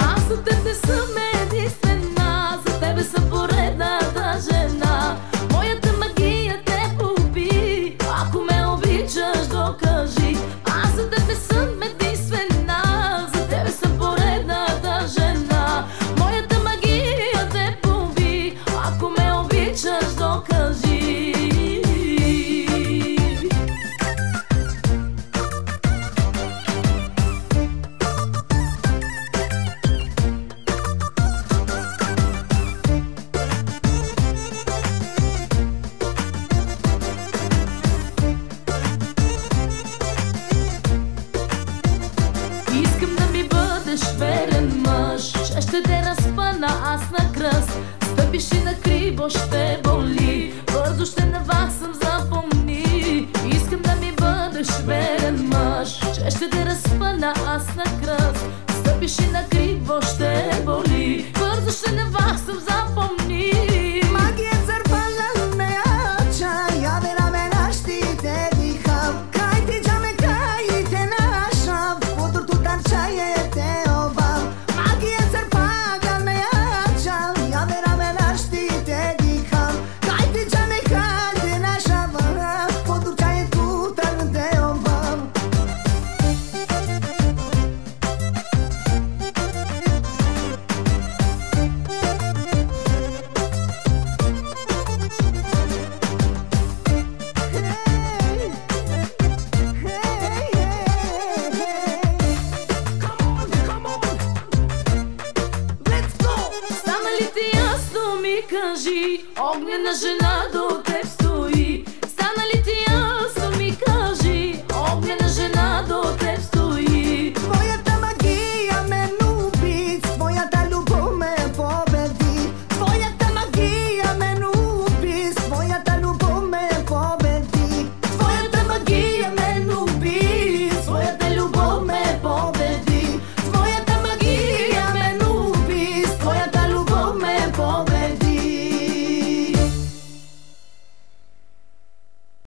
Аз за тебе съм единствена, за тебе съм поредната жена. Моята магия те поби, ако ме обичаш, докажи. Аз за тебе съм единствена, за тебе съм поредната жена. Моята магия те поби, ако ме обичаш, докажи. Искам да ми бъдеш верен мъж, че ще те разпъна аз на кръст. Стъпиш и на криво ще боли, бързо ще наваксам, запомни. Искам да ми бъдеш верен мъж, че ще те разпъна аз на кръст. Стъпиш и на криво ще боли, бързо ще наваксам, запомни. Кажи, огнена жена до